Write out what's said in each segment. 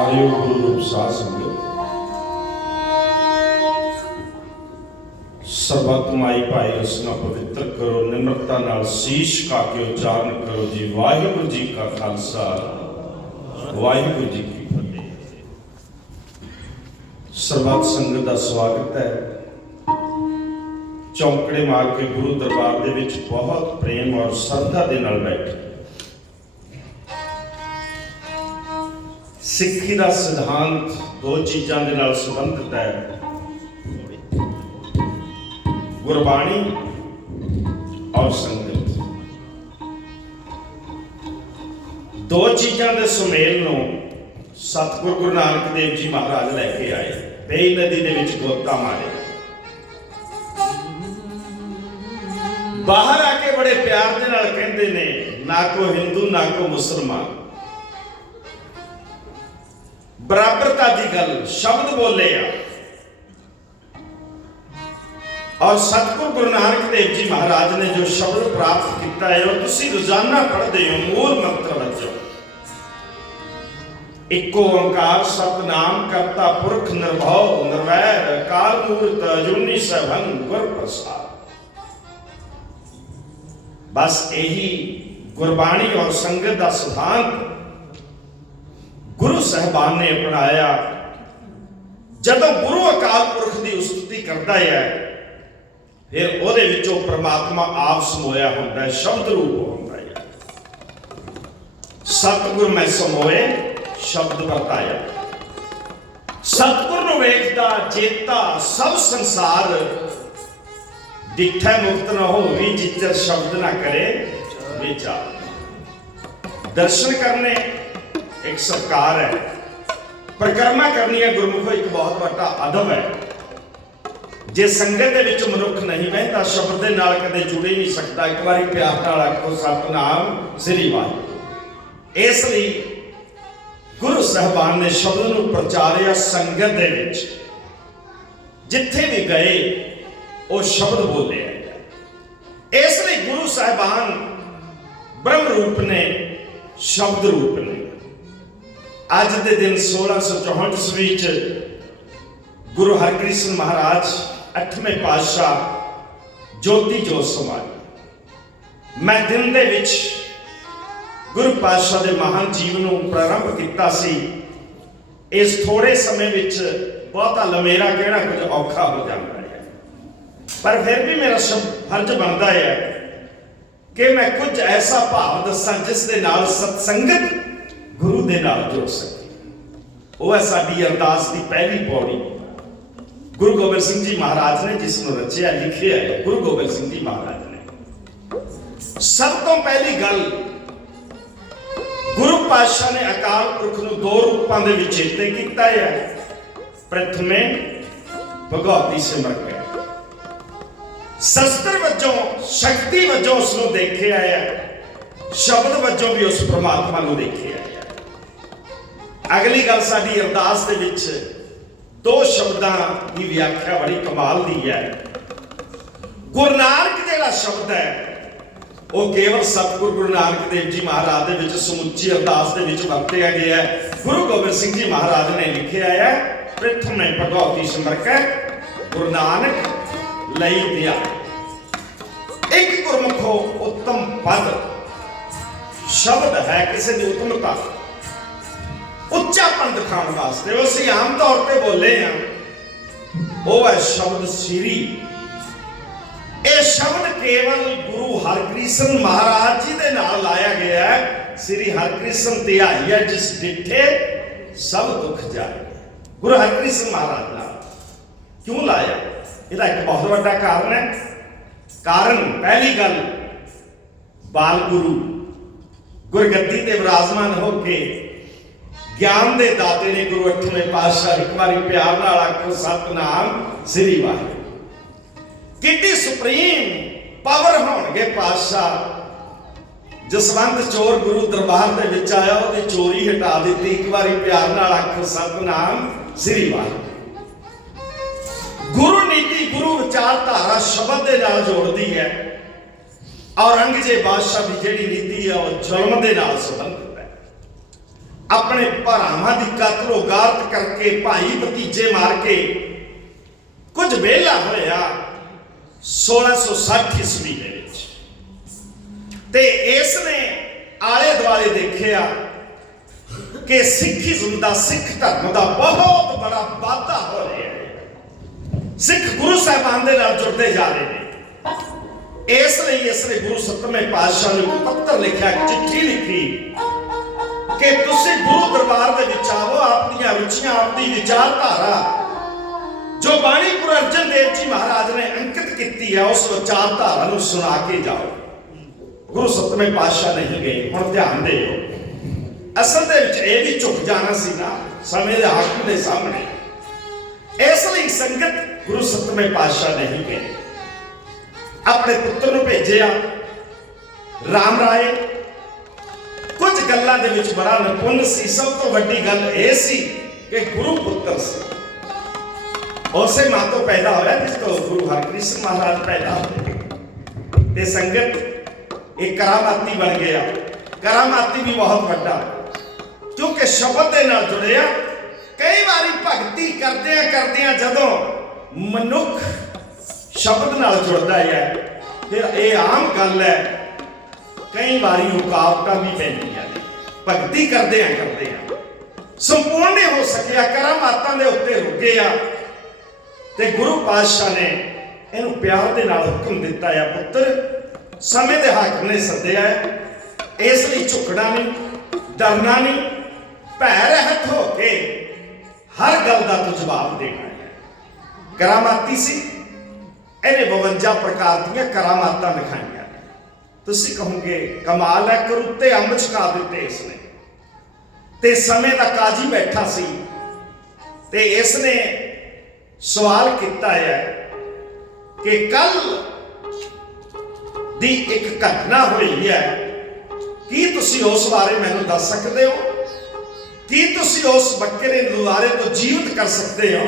ਆਰਿਓ ਗੁਰੂ ਰੂਪ ਸਾਧ ਸੰਗਤ। ਸਰਬਤ ਮਾਈ ਭਾਈ ਰਸਨਾ ਪਵਿੱਤਰ ਕਰੋ, ਨਿਮਰਤਾ ਨਾਲ ਸੀਸ਼ ਕਾ ਕੇ ਉਚਾਰਨ ਕਰੋ ਜੀ। ਵਾਹਿਗੁਰੂ ਜੀ ਕਾ ਖਾਲਸਾ। ਵਾਹਿਗੁਰੂ ਜੀ ਕੀ ਫਤਿਹ। ਸਰਬਤ ਸੰਗਤ ਦਾ ਸਵਾਗਤ ਹੈ। ਚੌਂਕੜੇ ਮਾਰ ਕੇ ਗੁਰੂ ਦਰਬਾਰ ਦੇ ਵਿੱਚ ਬਹੁਤ ਪ੍ਰੇਮ ਔਰ ਸ਼ਰਧਾ ਦੇ ਨਾਲ ਬੈਠੇ। ਸਿੱਖੀ ਦਾ ਸਿਧਾਂਤ ਦੋ ਚੀਜ਼ਾਂ ਦੇ ਨਾਲ ਸੰਬੰਧਿਤ ਹੈ। ਗੁਰਬਾਣੀ ਔਰ ਸੰਗਤ। ਦੋ ਚੀਜ਼ਾਂ ਦੇ ਸੁਮੇਲ ਨੂੰ ਸਤਿਗੁਰ ਗੁਰੂ ਨਾਨਕ ਦੇਵ ਜੀ ਮਹਾਰਾਜ ਲੈ ਕੇ ਆਏ। ਬੇਈ ਨਦੀ ਦੇ ਵਿੱਚ ਗੋਤਾ ਮਾਰੇ। ਬਾਹਰ ਆ ਕੇ ਬੜੇ ਪਿਆਰ ਦੇ ਨਾਲ ਕਹਿੰਦੇ ਨੇ, ਨਾ ਕੋ ਹਿੰਦੂ, ਨਾ ਕੋ ਮੁਸਲਮਾਨ। ਬਰਾਬਰਤਾ ਦੀ ਗੱਲ ਸ਼ਬਦ ਬੋਲੇ ਆ। ਔਰ ਸਤਿਗੁਰ ਗੁਰੂ ਨਾਨਕ ਦੇਵ ਜੀ ਮਹਾਰਾਜ ਨੇ ਜੋ ਸ਼ਬਦ ਪ੍ਰਾਪਤ ਕੀਤਾ ਹੈ, ਉਹ ਤੁਸੀਂ ਰੋਜ਼ਾਨਾ ਪੜ੍ਹਦੇ ਹੋ, ਮੂਲ ਮੰਤਰ ਵਜੋਂ। ਇੱਕੋ ਓੰਕਾਰ ਸਤਨਾਮ ਕਰਤਾ ਪੁਰਖ ਨਿਰਭਉ, ਨਿਰਵੈਰ ਕਾਲ ਮੂਰਤ ਅਜੂਨੀ ਸਭੰ ਗੁਰ ਪ੍ਰਸਾਦ ਬਸ ਇਹੀ ਗੁਰਬਾਣੀ ਔਰ ਸੰਗਤ ਦਾ ਸਿਧਾਂਤ ਗੁਰੂ ਸਾਹਿਬਾਨ ਨੇ ਅਪਣਾਇਆ। ਜਦੋਂ ਗੁਰੂ ਅਕਾਲ ਪੁਰਖ ਦੀ ਉਸਤਤੀ ਕਰਦਾ ਹੈ, ਫਿਰ ਉਹਦੇ ਵਿੱਚੋਂ ਪ੍ਰਮਾਤਮਾ ਆਪ ਸਮੋਇਆ ਹੁੰਦਾ ਹੈ, ਸ਼ਬਦ ਰੂਪ ਹੁੰਦਾ ਹੈ। ਸਤਿਗੁਰ ਮੈਂ ਸਮੋਏ, ਸ਼ਬਦ ਵਰਤਾਇਆ। ਸਤਿਗੁਰ ਨੂੰ ਵੇਖਦਾ, ਚੇਤਾ ਸਭ ਸੰਸਾਰ ਡਿੱਠਾ ਮੁਕਤ ਨਾ ਹੋਵੀ, ਜਿੱਚਰ ਸ਼ਬਦ ਨਾ ਕਰੇ, ਵਿਚਾਰ। ਦਰਸ਼ਨ ਕਰਨੇ ਇੱਕ ਸਰਕਾਰ ਹੈ। ਪਰਿਕਰਮਾ ਕਰਨੀ ਹੈ ਗੁਰਮੁਖੋ, ਇੱਕ ਬਹੁਤ ਵੱਡਾ ਅਦਬ ਹੈ। ਜੇ ਸੰਗਤ ਦੇ ਵਿੱਚ ਮਨੁੱਖ ਨਹੀਂ ਬਹਿੰਦਾ, ਸ਼ਬਦ ਦੇ ਨਾਲ ਕਦੇ ਜੁੜ ਹੀ ਨਹੀਂ ਸਕਦਾ। ਇੱਕ ਵਾਰੀ ਪਿਆਰ ਨਾਲ ਆਖੋ, ਸਤਨਾਮ ਸ੍ਰੀ ਵਾਹਿਗੁਰੂ। ਇਸ ਲਈ ਗੁਰੂ ਸਾਹਿਬਾਨ ਨੇ ਸ਼ਬਦ ਨੂੰ ਪ੍ਰਚਾਰਿਆ ਸੰਗਤ ਦੇ ਵਿੱਚ। ਜਿੱਥੇ ਵੀ ਗਏ, ਉਹ ਸ਼ਬਦ ਬੋਲਿਆ ਇਸ ਲਈ ਗੁਰੂ ਸਾਹਿਬਾਨ ਬ੍ਰਹਮ ਰੂਪ ਨੇ, ਸ਼ਬਦ ਰੂਪ ਨੇ। ਅੱਜ ਦੇ ਦਿਨ 1664 ਈਸਵੀ ਚ ਗੁਰੂ ਹਰਕ੍ਰਿਸ਼ਨ ਮਹਾਰਾਜ 8ਵੇਂ ਪਾਤਸ਼ਾਹ ਜੋਤੀ ਜੋਤ ਸਮਾਏ ਮੈਂ ਦਿਨ ਦੇ ਵਿੱਚ ਗੁਰੂ ਪਾਤਸ਼ਾਹ ਦੇ ਮਹਾਨ ਜੀਵਨ ਨੂੰ ਪ੍ਰਾਰੰਭ ਕੀਤਾ ਸੀ। ਇਸ ਥੋੜੇ ਸਮੇਂ ਵਿੱਚ ਬਹੁਤਾ ਲਮੇਰਾ ਕਹਿਣਾ ਕੁਝ ਔਖਾ ਹੋ ਜਾਂਦਾ ਹੈ। ਪਰ ਫਿਰ ਵੀ ਮੇਰਾ ਫਰਜ਼ ਬਣਦਾ ਹੈ ਕਿ ਮੈਂ ਕੁਝ ਐਸਾ ਭਾਵ ਦੱਸਾਂ ਜਿਸ ਦੇ ਨਾਲ ਸਤਸੰਗਤ ਗੁਰੂ ਦੇ ਨਾਲ ਜੁੜ ਸਕੇ। ਉਹ ਹੈ ਸਾਡੀ ਅਰਦਾਸ ਦੀ ਪਹਿਲੀ ਪੌੜੀ। ਗੁਰੂ ਗੋਬਿੰਦ ਸਿੰਘ ਜੀ ਮਹਾਰਾਜ ਨੇ ਜਿਸ ਨੂੰ ਰਚਿਆ, ਲਿਖਿਆ ਹੈ, ਗੁਰੂ ਗੋਬਿੰਦ ਸਿੰਘ ਜੀ ਮਹਾਰਾਜ ਨੇ। ਸਭ ਤੋਂ ਪਹਿਲੀ ਗੱਲ, ਗੁਰੂ ਪਾਤਸ਼ਾਹ ਨੇ ਅਕਾਲ ਪੁਰਖ ਨੂੰ ਦੋ ਰੂਪਾਂ ਦੇ ਵਿੱਚ ਚੇਤੇ ਕੀਤਾ ਹੈ। ਪ੍ਰਥਮੇ ਭਗਵਤੀ ਸਿਮਰ ਸ਼ਸਤਰ ਵਜੋਂ, ਸ਼ਕਤੀ ਵਜੋਂ ਉਸ ਨੂੰ ਦੇਖਿਆ ਹੈ। ਸ਼ਬਦ ਵਜੋਂ ਵੀ ਉਸ ਪ੍ਰਮਾਤਮਾ ਨੂੰ ਦੇਖਿਆ ਅਗਲੀ ਗੱਲ ਸਾਡੀ ਅਰਦਾਸ ਦੇ ਵਿੱਚ ਦੋ ਸ਼ਬਦਾਂ ਦੀ ਵਿਆਖਿਆ ਬੜੀ ਕਮਾਲ ਦੀ ਹੈ। ਗੁਰੂ ਨਾਨਕ ਜਿਹੜਾ ਸ਼ਬਦ ਹੈ, ਉਹ ਕੇਵਲ ਸਤਿਗੁਰੂ ਗੁਰੂ ਨਾਨਕ ਦੇਵ ਜੀ ਮਹਾਰਾਜ ਦੇ ਵਿੱਚ ਸਮੁੱਚੀ ਅਰਦਾਸ ਦੇ ਵਿੱਚ ਵਰਤਿਆ ਗਿਆ ਹੈ। ਗੁਰੂ ਗੋਬਿੰਦ ਸਿੰਘ ਜੀ ਮਹਾਰਾਜ ਨੇ ਲਿਖਿਆ ਹੈ, ਪ੍ਰਥਮੇ ਭਗਵਤੀ ਸਿਮਰਕੈ ਗੁਰੂ ਨਾਨਕ ਲਈ ਦਿਆ। ਇੱਕ ਗੁਰਮੁਖੋ ਉੱਤਮ ਪਦ ਸ਼ਬਦ ਹੈ ਕਿਸੇ ਦੀ ਉਤਮਤਾ। ਉੱਚਾ ਦਿਖਾਉਣ ਵਾਸਤੇ। ਉਹ ਅਸੀਂ ਆਮ ਤੌਰ ਤੇ ਬੋਲੇ ਆ ਉਹ ਹੈ ਸ਼ਬਦ ਸ੍ਰੀ। ਇਹ ਸ਼ਬਦ ਕੇਵਲ ਗੁਰੂ ਹਰਕ੍ਰਿਸ਼ਨ ਮਹਾਰਾਜ ਜੀ ਦੇ ਨਾਲ ਲਾਇਆ ਗਿਆ ਹੈ। ਸ੍ਰੀ ਹਰਕ੍ਰਿਸ਼ਨ ਧਿਆਈਆ ਜਿਸ ਡਿੱਠੇ ਸਭ ਦੁੱਖ ਜਾਏ। ਗੁਰੂ ਹਰਕ੍ਰਿਸ਼ਨ ਮਹਾਰਾਜ ਨਾਲ ਕਿਉਂ ਲਾਇਆ? ਇਹਦਾ ਇੱਕ ਬਹੁਤ ਵੱਡਾ ਕਾਰਨ ਹੈ। ਕਾਰਨ, ਪਹਿਲੀ ਗੱਲ ਬਾਲ ਗੁਰੂ ਗੁਰਗੱਦੀ ਤੇ ਵਿਰਾਜਮਾਨ ਹੋ ਕੇ ਗਿਆਨ ਦੇ ਦਾਤੇ ਨੇ ਗੁਰੂ ਅੱਠਵੇਂ ਪਾਤਸ਼ਾਹ, ਇੱਕ ਵਾਰੀ ਪਿਆਰ ਨਾਲ ਆਖੋ, ਸਤਨਾਮ ਸ੍ਰੀ ਵਾਹਿਗੁਰੂ। ਕਿੱਡੀ ਸੁਪਰੀਮ ਪਾਵਰ ਹੋਣਗੇ ਪਾਤਸ਼ਾਹ। ਜਸਵੰਤ ਚੋਰ ਗੁਰੂ ਦਰਬਾਰ ਦੇ ਵਿੱਚ ਆਇਆ, ਉਹਦੀ ਚੋਰੀ ਹਟਾ ਦਿੱਤੀ, ਇੱਕ ਵਾਰੀ ਪਿਆਰ ਨਾਲ ਆਖੋ, ਸਤਨਾਮ ਸ੍ਰੀ ਵਾਹਿਗੁਰੂ। ਗੁਰੂ ਨੀਤੀ, ਗੁਰੂ ਵਿਚਾਰਧਾਰਾ ਸ਼ਬਦ ਦੇ ਨਾਲ ਜੋੜਦੀ ਹੈ। ਔਰੰਗਜ਼ੇਬ ਬਾਦਸ਼ਾਹ ਦੀ ਜਿਹੜੀ ਨੀਤੀ ਹੈ, ਉਹ ਜ਼ੁਲਮ ਦੇ ਨਾਲ ਸੰਬੰਧਿਤ ਆਪਣੇ ਭਰਾਵਾਂ ਦੀ ਕਤਲੋ ਗਾਰਤ ਕਰਕੇ ਭਾਈ ਭਤੀਜੇ ਮਾਰ ਕੇ ਕੁਝ ਵੇਲਾ ਹੋਇਆ 1660 ਈਸਵੀ ਦੇ ਵਿੱਚ। ਤੇ ਇਸ ਨੇ ਆਲੇ ਦੁਆਲੇ ਦੇਖਿਆ ਕਿ ਸਿੱਖੀਜ਼ਮ ਦਾ ਸਿੱਖ ਧਰਮ ਦਾ ਬਹੁਤ ਬੜਾ ਵਾਧਾ ਹੋ ਰਿਹਾ ਹੈ। ਸਿੱਖ ਗੁਰੂ ਸਾਹਿਬਾਨ ਦੇ ਨਾਲ ਜੁੜਦੇ ਜਾ ਰਹੇ ਨੇ। ਇਸ ਲਈ ਇਸ ਨੇ ਗੁਰੂ ਸੱਤਵੇਂ ਪਾਤਸ਼ਾਹ ਨੂੰ ਇੱਕ ਪੱਤਰ ਲਿਖਿਆ ਚਿੱਠੀ ਲਿਖੀ। ਕਿ ਤੁਸੀਂ ਗੁਰੂ ਦਰਬਾਰ ਦੇ ਵਿੱਚ ਆਵੋ, ਆਪਣੀਆਂ ਰੁਚੀਆਂ, ਆਪਣੀ ਵਿਚਾਰਧਾਰਾ। ਜੋ ਬਾਣੀ ਗੁਰੂ ਅਰਜਨ ਦੇਵ ਜੀ ਮਹਾਰਾਜ ਨੇ ਅੰਕਿਤ ਕੀਤੀ ਹੈ, ਉਸ ਵਿਚਾਰਧਾਰਾ ਨੂੰ ਸੁਣਾ ਕੇ ਜਾਓ। ਗੁਰੂ ਸਤਵੇਂ ਪਾਤਸ਼ਾਹ ਨਹੀਂ ਗਏ, ਹੁਣ ਧਿਆਨ ਦਿਓ। ਅਸਲ ਦੇ ਵਿੱਚ ਇਹ ਵੀ ਝੁਕ ਜਾਣਾ ਸੀ ਨਾ, ਸਮੇਂ ਦੇ ਹਾਕਮ ਦੇ ਸਾਹਮਣੇ। ਇਸ ਲਈ ਸੰਗਤ ਗੁਰੂ ਸਤਵੇਂ ਪਾਤਸ਼ਾਹ ਨਹੀਂ ਗਏ। ਆਪਣੇ ਪੁੱਤਰ ਨੂੰ ਭੇਜਿਆ, ਰਾਮ ਰਾਏ ਕੁਝ ਗੱਲਾਂ ਦੇ ਵਿੱਚ ਬੜਾ ਨਿਪੁੰਨ ਸੀ। ਸਭ ਤੋਂ ਵੱਡੀ ਗੱਲ ਇਹ ਸੀ ਕਿ ਗੁਰੂ ਪੁੱਤਰ ਸੀ। ਉਸੇ ਮਾਂ ਤੋਂ ਪੈਦਾ ਹੋਇਆ, ਜਿਸ ਤੋਂ ਗੁਰੂ ਹਰਿਕ੍ਰਿਸ਼ਨ ਮਹਾਰਾਜ ਪੈਦਾ ਹੋਏ। ਤੇ ਸੰਗਤ ਇਹ ਕਰਾਮਾਤੀ ਬਣ ਗਿਆ। ਕਰਾਮਾਤੀ ਵੀ ਬਹੁਤ ਵੱਡਾ। ਕਿਉਂਕਿ ਸ਼ਬਦ ਦੇ ਨਾਲ ਜੁੜਿਆ। ਕਈ ਵਾਰੀ ਭਗਤੀ ਕਰਦਿਆਂ ਕਰਦਿਆਂ ਜਦੋਂ ਮਨੁੱਖ ਸ਼ਬਦ ਨਾਲ ਜੁੜਦਾ ਹੈ ਫਿਰ ਇਹ ਆਮ ਗੱਲ ਹੈ, ਕਈ ਵਾਰੀ ਰੁਕਾਵਟਾਂ ਵੀ ਪੈਂਦੀਆਂ ਭਗਤੀ ਕਰਦੇ ਆ ਕਰਦੇ ਆ। ਸੰਪੂਰਨ ਨਹੀਂ ਹੋ ਸਕਿਆ ਕਰਾਮਾਤਾਂ ਦੇ ਉੱਤੇ ਰੁਕੇ ਆ। ਤੇ ਗੁਰੂ ਪਾਤਸ਼ਾਹ ਨੇ ਇਹਨੂੰ ਪਿਆਰ ਦੇ ਨਾਲ ਹੁਕਮ ਦਿੱਤਾ ਆ, ਪੁੱਤਰ, ਸਮੇਂ ਦੇ ਹਾਕਮ ਨੇ ਸੱਦਿਆ ਇਸ ਲਈ ਝੁਕਣਾ ਨਹੀਂ, ਡਰਨਾ ਨਹੀਂ ਭੈ ਰਹਿਤ ਹੋ ਕੇ ਹਰ ਗੱਲ ਦਾ ਤੂੰ ਜਵਾਬ ਦੇਣਾ ਹੈ। ਕਰਾਮਾਤੀ ਸੀ। ਇਹਨੇ 52 ਪ੍ਰਕਾਰ ਦੀਆਂ ਕਰਾਮਾਤਾਂ ਦਿਖਾਈਆਂ ਤੁਸੀਂ ਕਹੋਗੇ, ਕਮਾਲ ਹੈ ਕਰੁੱਤੇ ਅੰਬ ਛਕਾ ਦਿੱਤੇ ਇਸਨੇ। ਤੇ ਸਮੇਂ ਦਾ ਕਾਜੀ ਬੈਠਾ ਸੀ। ਤੇ ਇਸ ਨੇ ਸਵਾਲ ਕੀਤਾ ਹੈ ਕਿ ਕੱਲ ਦੀ ਇੱਕ ਘਟਨਾ ਹੋਈ ਹੈ। ਕੀ ਤੁਸੀਂ ਉਸ ਬਾਰੇ ਮੈਨੂੰ ਦੱਸ ਸਕਦੇ ਹੋ? ਕੀ ਤੁਸੀਂ ਉਸ ਬੱਕਰੇ ਨੂੰ ਦੁਬਾਰੇ ਤੋਂ ਜੀਵਤ ਕਰ ਸਕਦੇ ਹੋ?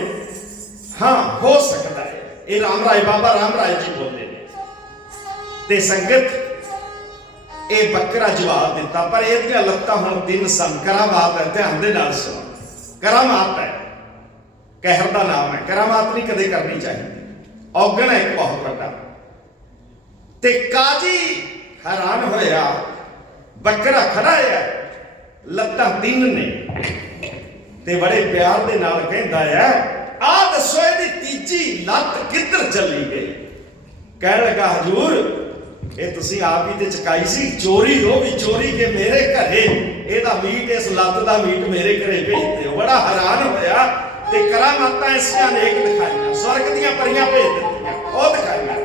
ਹਾਂ, ਹੋ ਸਕਦਾ ਹੈ। ਇਹ ਰਾਮ ਰਾਏ, ਬਾਬਾ ਰਾਮ ਰਾਏ ਜੀ ਬੋਲਦੇ ਨੇ। ਤੇ ਸੰਗਤ ਇਹ ਬੱਕਰਾ ਜਵਾਬ ਦਿੱਤਾ, ਪਰ ਇਹਦੀਆਂ ਲੱਤਾਂ ਹੁਣ ਤਿੰਨ ਸਨ। ਕਰਾਮਾਤ ਹੈ, ਧਿਆਨ ਦੇ ਨਾਲ ਸੁਣ। ਕਰਾਮਾਤ ਹੈ, ਕਹਿਰ ਦਾ ਨਾਮ ਹੈ। ਕਰਾਮਾਤ ਨਹੀਂ ਕਦੇ ਕਰਨੀ ਚਾਹੀਦੀ। ਔਗਣ ਹੈ ਇੱਕ ਬਹੁਤ ਵੱਡਾ। ਤੇ ਕਾਜੀ ਹੈਰਾਨ ਹੋਇਆ, ਬੱਕਰਾ ਖੜਾ ਹੈ ਲੱਤਾਂ ਤਿੰਨ ਨੇ। ਤੇ ਬੜੇ ਪਿਆਰ ਦੇ ਨਾਲ ਕਹਿੰਦਾ ਹੈ ਆ ਦੱਸੋ ਇਹਦੀ ਤੀਜੀ ਲੱਤ ਕਿੱਧਰ ਚਲੀ ਗਈ? ਕਹਿਣ ਲੱਗਾ, ਹਜੂਰ ਇਹ ਤੁਸੀਂ ਆਪ ਹੀ ਤੇ ਚਕਾਈ ਸੀ। ਚੋਰੀ ਹੋ ਵੀ ਚੋਰੀ ਕੇ ਮੇਰੇ ਘਰੇ। ਇਹਦਾ ਮੀਟ, ਇਸ ਲੱਤ ਦਾ ਮੀਟ ਮੇਰੇ ਘਰੇ ਭੇਜਦੇ ਹੋ ਬੜਾ ਹੈਰਾਨ ਹੋਇਆ ਤੇ ਕਰਾਮਾਤਾਂ ਇਸਕਾ ਨੇਕ ਦਿਖਾਈਆਂ। ਸਵਰਗ ਦੀਆਂ ਪਰੀਆਂ ਭੇਜ ਦਿੱਤੀਆਂ। ਉਹ ਦਿਖਾਈਆਂ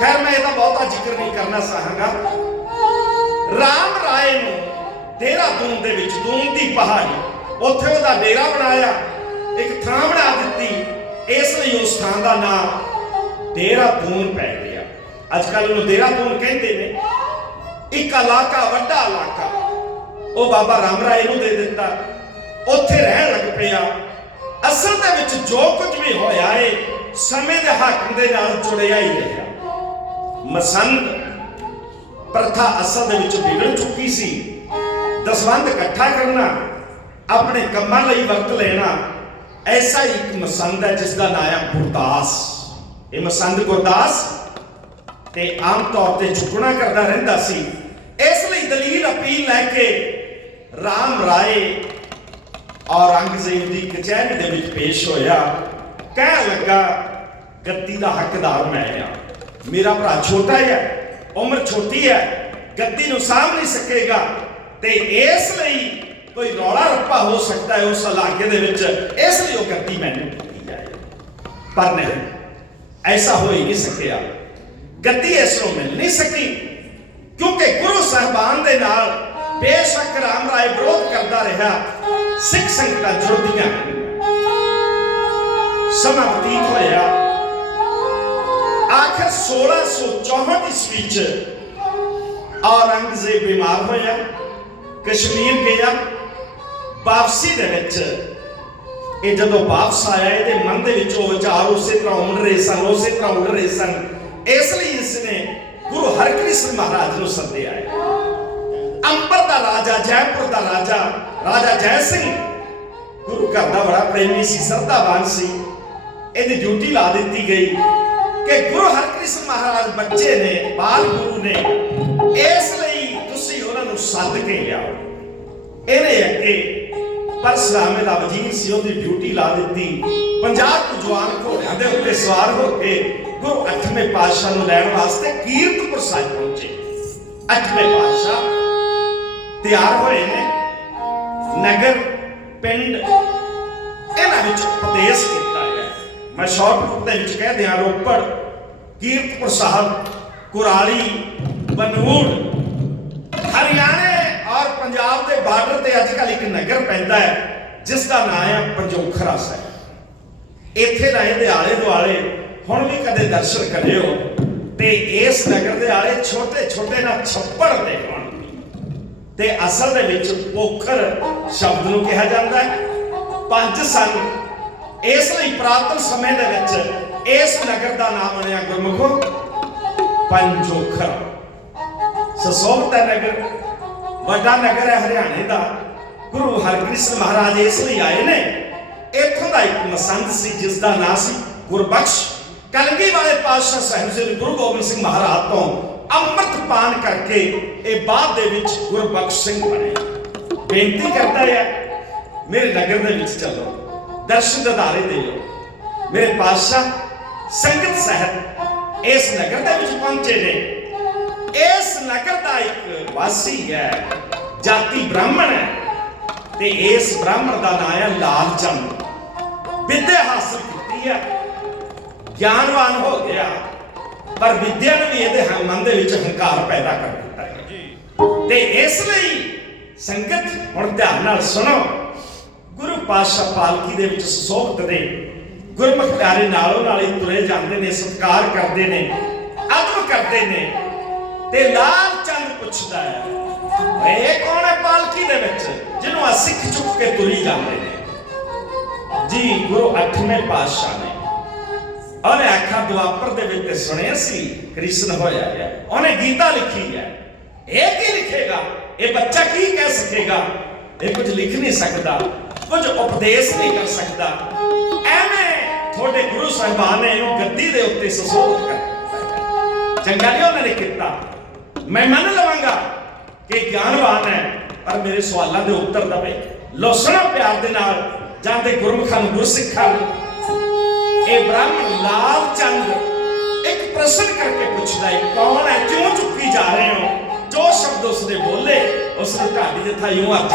ਖੈਰ, ਮੈਂ ਇਹਦਾ ਬਹੁਤਾ ਜ਼ਿਕਰ ਨਹੀਂ ਕਰਨਾ ਚਾਹਾਂਗਾ। ਰਾਮ ਰਾਏ ਨੂੰ ਦੇਹਰਾਦੂਨ ਦੇ ਵਿੱਚ ਦੂਨ ਦੀ ਪਹਾੜੀ, ਉੱਥੇ ਉਹਦਾ ਡੇਰਾ ਬਣਾਇਆ, ਇੱਕ ਥਾਂ ਬਣਾ ਦਿੱਤੀ। ਇਸ ਲਈ ਉਸ ਥਾਂ ਦਾ ਨਾਮ ਦੇਹਰਾਦੂਨ ਪੈ ਗਿਆ। ਅੱਜ ਕੱਲ ਉਹਨੂੰ ਦੇਹਰਾਦੂਨ ਕਹਿੰਦੇ ਨੇ। ਇੱਕ ਇਲਾਕਾ, ਵੱਡਾ ਇਲਾਕਾ। ਉਹ ਬਾਬਾ ਰਾਮ ਰਾਏ ਨੂੰ ਦੇ ਦਿੱਤਾ। ਉੱਥੇ ਰਹਿਣ ਲੱਗ ਪਿਆ। ਅਸਲ ਦੇ ਵਿੱਚ ਜੋ ਕੁਝ ਵੀ ਹੋਇਆ ਏ, ਸਮੇਂ ਦੇ ਹਾਕਮ ਦੇ ਨਾਲ ਜੁੜਿਆ ਹੀ ਰਿਹਾ ਮਸੰਦ ਪ੍ਰਥਾ ਅਸਲ ਦੇ ਵਿੱਚ ਵਿਗੜ ਚੁੱਕੀ ਸੀ। ਦਸਵੰਧ ਇਕੱਠਾ ਕਰਨਾ, ਆਪਣੇ ਕੰਮਾਂ ਲਈ ਵਕਤ ਲੈਣਾ, ਐਸਾ ਹੀ ਇੱਕ ਮਸੰਦ ਹੈ ਜਿਸ ਦਾ ਨਾਮ ਹੈ ਗੁਰਦਾਸ। ਇਹ ਮਸੰਦ ਗੁਰਦਾਸ ਤੇ ਆਮ ਤੌਰ ਤੇ ਝੁਕਣਾ ਕਰਦਾ ਰਹਿੰਦਾ ਸੀ, ਇਸ ਲਈ ਦਲੀਲ ਅਪੀਲ ਲੈ ਕੇ ਰਾਮ ਰਾਏ ਔਰੰਗਜ਼ੇਬ ਦੀ ਕਚਹਿਰੀ ਦੇ ਵਿੱਚ ਪੇਸ਼ ਹੋਇਆ। ਕਹਿਣ ਲੱਗਾ, ਗੱਦੀ ਦਾ ਹੱਕਦਾਰ ਮੈਂ ਆ। ਮੇਰਾ ਭਰਾ ਛੋਟਾ ਹੈ ਉਮਰ ਛੋਟੀ ਹੈ ਗੱਦੀ ਨੂੰ ਸਾਂਭ ਨਹੀਂ ਸਕੇਗਾ। ਤੇ ਇਸ ਲਈ ਕੋਈ ਰੌਲਾ ਰੱਪਾ ਹੋ ਸਕਦਾ ਹੈ ਉਸ ਇਲਾਕੇ ਦੇ ਵਿੱਚ, ਇਸ ਲਈ ਉਹ ਗੱਦੀ ਮੈਨੂੰ ਦਿੱਤੀ ਜਾਏ। ਪਰ ਨਹੀਂ, ਐਸਾ ਹੋ ਹੀ ਨਹੀਂ ਸਕਿਆ। ਗੱਦੀ ਇਸ ਨੂੰ ਮਿਲ ਨਹੀਂ ਸਕੀ। ਕਿਉਂਕਿ ਗੁਰੂ ਸਾਹਿਬਾਨ ਦੇ ਨਾਲ ਬੇਸ਼ੱਕ ਰਾਮ ਰਾਏ ਵਿਰੋਧ ਕਰਦਾ ਰਿਹਾ, ਸਿੱਖ ਸੰਗਤਾਂ ਜੁੜਦੀਆਂ। ਸਮਾਂ ਬਤੀਤ ਹੋਇਆ। ਆਖਰ 1664 ਈਸਵੀ ਚ ਔਰੰਗਜ਼ੇਬ ਬਿਮਾਰ ਹੋਇਆ, ਕਸ਼ਮੀਰ ਗਿਆ। ਵਾਪਸੀ ਦੇ ਵਿੱਚ ਇਹ ਜਦੋਂ ਵਾਪਸ ਆਇਆ, ਇਹਦੇ ਮਨ ਦੇ ਵਿੱਚ ਉਹ ਵਿਚਾਰ ਉਸੇ ਤਰ੍ਹਾਂ ਉਮੜ ਰਹੇ ਸਨ, ਉਸੇ ਤਰ੍ਹਾਂ ਉੜ ਰਹੇ ਸਨ। ਇਸ ਲਈ ਇਸ ਨੇ ਗੁਰੂ ਹਰਕ੍ਰਿਸ਼ਨ ਮਹਾਰਾਜ ਨੂੰ ਸੱਦਿਆ ਹੈ ਅੰਬਰ ਦਾ ਰਾਜਾ, ਜੈਪੁਰ ਦਾ ਰਾਜਾ ਰਾਜਾ ਜੈ ਸਿੰਘ, ਗੁਰੂ ਘਰ ਦਾ ਬੜਾ ਪ੍ਰੇਮੀ ਸੀ ਸਰਦਾਵਾਨ ਸੀ। ਇਹਦੀ ਡਿਊਟੀ ਲਾ ਦਿੱਤੀ ਗਈ ਕਿ ਗੁਰੂ ਹਰਕ੍ਰਿਸ਼ਨ ਮਹਾਰਾਜ ਬੱਚੇ ਨੇ, ਬਾਲ ਗੁਰੂ ਨੇ, ਇਸ ਲਈ ਤੁਸੀਂ ਉਹਨਾਂ ਨੂੰ ਸੱਦ ਕੇ ਲਿਆਓ। ਇਹਨੇ ਅੱਗੇ ਪਰਸਰਾਮੇ ਦਾ ਵਜ਼ੀਰ ਸੀ, ਉਹਦੀ ਡਿਊਟੀ ਲਾ ਦਿੱਤੀ। ਪੰਜਾਬ ਤੋਂ ਜਵਾਨ ਘੋੜਿਆਂ ਦੇ ਉੱਤੇ ਸਵਾਰ ਹੋ ਕੇ ਗੁਰੂ ਅੱਠਵੇਂ ਪਾਤਸ਼ਾਹ ਨੂੰ ਲੈਣ ਵਾਸਤੇ ਕੀਰਤਪੁਰ ਸਾਹਿਬ ਪਹੁੰਚੇ। ਅੱਠਵੇਂ ਪਾਤਸ਼ਾਹ ਤਿਆਰ ਹੋਏ ਨੇ। ਨਗਰ, ਪਿੰਡ, ਇਹਨਾਂ ਵਿੱਚ ਉਪਦੇਸ਼ ਕੀਤਾ ਹੈ ਮੈਂ ਸ਼ਾਰਟ ਰੂਪ ਦੇ ਵਿੱਚ ਕਹਿ ਦਿਆਂ, ਰੋਪੜ, ਕੀਰਤਪੁਰ ਸਾਹਿਬ, ਕੁਰਾਲੀ, ਬਨੂੜ, ਹਰਿਆਣੇ ਔਰ ਪੰਜਾਬ ਦੇ ਬਾਰਡਰ ਤੇ ਅੱਜ ਕੱਲ ਇੱਕ ਨਗਰ ਪੈਂਦਾ ਹੈ, ਜਿਸ ਦਾ ਨਾਮ ਹੈ ਪੰਜੋਖਰਾ ਸਾਹਿਬ। ਇੱਥੇ ਦਾ ਇਹਦੇ ਆਲੇ ਦੁਆਲੇ ਹੁਣ ਵੀ ਕਦੇ ਦਰਸ਼ਨ ਕਰਿਓ। ਤੇ ਇਸ ਨਗਰ ਦੇ ਆਲੇ ਛੋਟੇ ਛੋਟੇ ਨਾ ਛੱਪੜ ਦੇ ਹੁਣ ਤੇ ਅਸਲ ਦੇ ਵਿੱਚ ਪੋਖਰ ਸ਼ਬਦ ਨੂੰ ਕਿਹਾ ਜਾਂਦਾ ਹੈ। ਪੰਜ ਸਨ ਇਸ ਲਈ ਪ੍ਰਾਤਨ ਸਮੇਂ ਦੇ ਵਿੱਚ ਇਸ ਨਗਰ ਦਾ ਨਾਮ ਬਣਿਆ ਗੁਰਮੁਖੋ ਪੰਜੋਖਰਾ। ਸਸੋਬਤ ਹੈ ਨਗਰ, ਵੱਡਾ ਨਗਰ ਹੈ ਹਰਿਆਣੇ ਦਾ। ਗੁਰੂ ਹਰਕ੍ਰਿਸ਼ਨ ਮਹਾਰਾਜ ਇਸ ਲਈ ਆਏ ਨੇ। ਇੱਥੋਂ ਦਾ ਇੱਕ ਮਸੰਦ ਸੀ ਜਿਸ ਦਾ ਨਾਮ ਸੀ ਗੁਰਬਖਸ਼। ਕਲਗੀ ਵਾਲੇ ਪਾਤਸ਼ਾਹ ਸਾਹਿਬ ਸ੍ਰੀ ਗੁਰੂ ਗੋਬਿੰਦ ਸਿੰਘ ਮਹਾਰਾਜ ਤੋਂ ਅੰਮ੍ਰਿਤ ਪਾਨ ਕਰਕੇ ਇਹ ਬਾਅਦ ਦੇ ਵਿੱਚ ਗੁਰਬਖਸ਼ ਸਿੰਘ ਬਣੇ। ਬੇਨਤੀ ਕਰਦਾ ਹੈ, ਮੇਰੇ ਨਗਰ ਦੇ ਵਿੱਚ ਚੱਲੋ, ਦਰਸ਼ਨ ਦੇ ਦਿਓ ਮੇਰੇ ਪਾਤਸ਼ਾਹ, ਸੰਗਤ ਸਾਹਿਬ ਇਸ ਨਗਰ ਦੇ ਵਿੱਚ ਪਹੁੰਚੇ ਨੇ। ਇਸ ਨਗਰ ਦਾ ਇੱਕ ਵਾਸੀ ਹੈ, ਜਾਤੀ ਬ੍ਰਾਹਮਣ ਹੈ। ਤੇ ਇਸ ਬ੍ਰਾਹਮਣ ਦਾ ਨਾਮ ਹੈ ਲਾਲ ਚੰਦ। ਵਿਦਿਆ ਹਾਸਲ ਕੀਤੀ ਹੈ। ਗਿਆਨਵਾਨ ਹੋ ਗਿਆ ਪਰ ਵਿਦਿਆ ਨੇ ਵੀ ਇਹਦੇ ਮਨ ਦੇ ਵਿੱਚ ਹੰਕਾਰ ਪੈਦਾ ਕਰ ਦਿੱਤਾ ਹੈ। ਤੇ ਇਸ ਲਈ ਸੰਗਤ ਹੁਣ ਧਿਆਨ ਨਾਲ ਸੁਣੋ ਗੁਰੂ ਪਾਤਸ਼ਾਹ ਪਾਲਕੀ ਦੇ ਵਿੱਚ ਸੋਭਤ ਦੇ ਗੁਰਮੁਖ ਪਿਆਰੇ ਨਾਲੋਂ ਨਾਲ ਹੀ ਤੁਰੇ ਜਾਂਦੇ ਨੇ ਸਤਿਕਾਰ ਕਰਦੇ ਨੇ ਅਦਬ ਕਰਦੇ ਨੇ ਤੇ ਲਾਲ ਚੰਦ ਪੁੱਛਦਾ ਹੈ ਓਏ ਇਹ ਕੌਣ ਹੈ ਪਾਲਕੀ ਦੇ ਵਿੱਚ ਜਿਹਨੂੰ ਆ ਸਿੱਖ ਚੁੱਕ ਕੇ ਤੁਰੀ ਜਾਂਦੇ ਨੇ? ਜੀ ਗੁਰੂ ਅੱਠਵੇਂ ਪਾਤਸ਼ਾਹ ਨੇ। ਉਹਨੇ ਆਖਾ ਦੁਆਪਰ ਦੇ ਵਿੱਚ ਸੁਣਿਆ ਸੀ ਕ੍ਰਿਸ਼ਨ ਹੋਇਆ ਹੈ ਉਹਨੇ ਗੀਤਾ ਲਿਖੀ ਹੈ ਇਹ ਕੀ ਲਿਖੇਗਾ ਇਹ ਬੱਚਾ ਕੀ ਕਹਿ ਸਕੇਗਾ ਇਹ ਕੁਝ ਲਿਖ ਨਹੀਂ ਸਕਦਾ ਕੁਝ ਉਪਦੇਸ਼ ਨਹੀਂ ਕਰ ਸਕਦਾ ਐਵੇਂ ਤੁਹਾਡੇ ਗੁਰੂ ਸਾਹਿਬਾਨ ਨੇ ਇਹਨੂੰ ਗੱਦੀ ਦੇ ਉੱਤੇ ਸਸੋਧ ਕਰ ਚੰਗਾ ਨਹੀਂ ਉਹਨਾਂ ਨੇ ਕੀਤਾ ਮੈਂ ਮੰਨ ਲਵਾਂਗਾ ਕਿ ਗਿਆਨਵਾਨ ਹੈ ਪਰ ਮੇਰੇ ਸਵਾਲਾਂ ਦੇ ਉੱਤਰ ਦਵੇ ਲੋਸਣਾ ਪਿਆਰ ਦੇ ਨਾਲ ਜਾਂਦੇ ਗੁਰਮੁਖਾਂ ਨੂੰ ਗੁਰਸਿੱਖਾਂ ਨੂੰ ਇਹ ਬ੍ਰਾਹਮਣ ਲਾਲ ਚੰਦ। ਇੱਕ ਪ੍ਰਸ਼ਨ ਕਰਕੇ ਪੁੱਛਦਾ ਹੈ, ਕੌਣ ਹੈ? ਕਿਉਂ ਚੁੱਕੀ ਜਾ ਰਹੇ ਹੋ? ਜੋ ਸ਼ਬਦ ਉਸਨੇ ਬੋਲੇ, ਉਸਨੇ ਢਾਡੀ ਦੇ ਯੂੰ ਅਰਥ